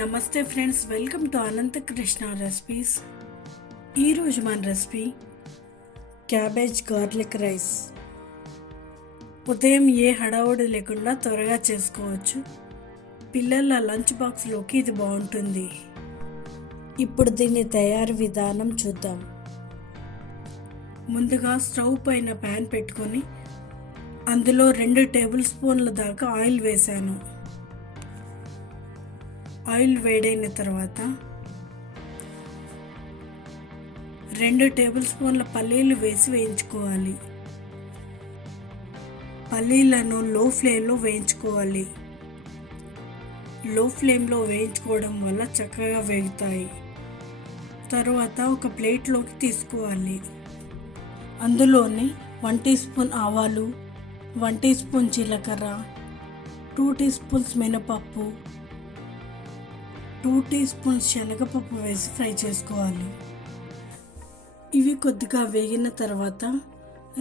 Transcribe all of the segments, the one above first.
నమస్తే friends welcome to Ananta Krishna recipes. ఈరోజు మన రెసిపీ క్యాబేజ్ గార్లిక్ రైస్. ఉదయం ఏ హడావుడి లేకుండా త్వరగా చేసుకోవచ్చు. పిల్లల లంచ్ బాక్స్లోకి ఇది బాగుంటుంది. ఇప్పుడు దీని తయారు విధానం చూద్దాం. ముందుగా స్టవ్ పైన ప్యాన్ పెట్టుకొని అందులో రెండు టేబుల్ స్పూన్ల దాకా ఆయిల్ వేశాను ఆయిల్ వేడైన తర్వాత రెండు టేబుల్ స్పూన్ల పల్లీలు వేసి వేయించుకోవాలి. పల్లీలను లో ఫ్లేమ్లో వేయించుకోవాలి. లో ఫ్లేమ్లో వేయించుకోవడం వల్ల చక్కగా వేగుతాయి. తర్వాత ఒక ప్లేట్లోకి తీసుకోవాలి. అందులోని వన్ టీ స్పూన్ ఆవాలు వన్ టీ స్పూన్ జీలకర్ర టూ టీ స్పూన్స్ మినపప్పు టూ టీ స్పూన్స్ శనగపప్పు వేసి ఫ్రై చేసుకోవాలి. ఇవి కొద్దిగా వేగిన తర్వాత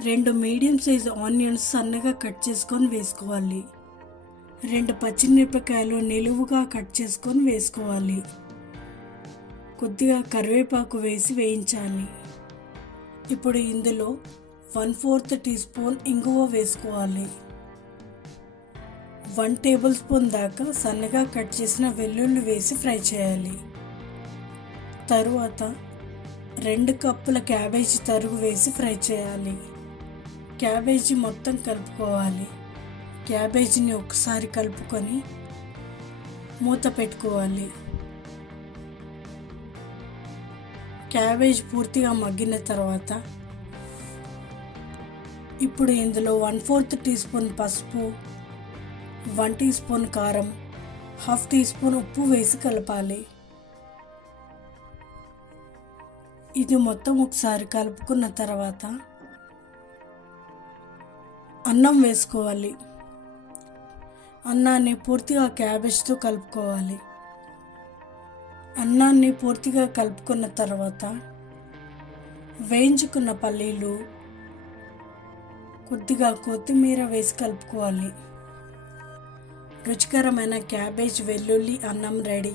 రెండు మీడియం సైజ్ ఆనియన్స్ సన్నగా కట్ చేసుకొని వేసుకోవాలి. రెండు పచ్చిమిరపకాయలు నిలువుగా కట్ చేసుకొని వేసుకోవాలి. కొద్దిగా కరివేపాకు వేసి వేయించాలి. ఇప్పుడు ఇందులో వన్ ఫోర్త్ టీ స్పూన్ ఇంగువ వేసుకోవాలి. వన్ టేబుల్ స్పూన్ దాకా సన్నగా కట్ చేసిన వెల్లుల్లి వేసి ఫ్రై చేయాలి. తరువాత రెండు కప్పుల క్యాబేజీ తరుగు వేసి ఫ్రై చేయాలి. క్యాబేజీ మొత్తం కలుపుకోవాలి. క్యాబేజీని ఒకసారి కలుపుకొని మూత పెట్టుకోవాలి. క్యాబేజ్ పూర్తిగా మగ్గిన తర్వాత ఇప్పుడు ఇందులో వన్ ఫోర్త్ టీ స్పూన్ పసుపు వన్ టీ స్పూన్ కారం హాఫ్ టీ స్పూన్ ఉప్పు వేసి కలపాలి. ఇది మొత్తం ఒకసారి కలుపుకున్న తర్వాత అన్నం వేసుకోవాలి. అన్నాన్ని పూర్తిగా క్యాబేజ్తో కలుపుకోవాలి. అన్నాన్ని పూర్తిగా కలుపుకున్న తర్వాత వేయించుకున్న పల్లీలు కొద్దిగా కొత్తిమీర వేసి కలుపుకోవాలి. రుచికరమైన క్యాబేజ్ వెల్లుల్లి అన్నం రెడీ.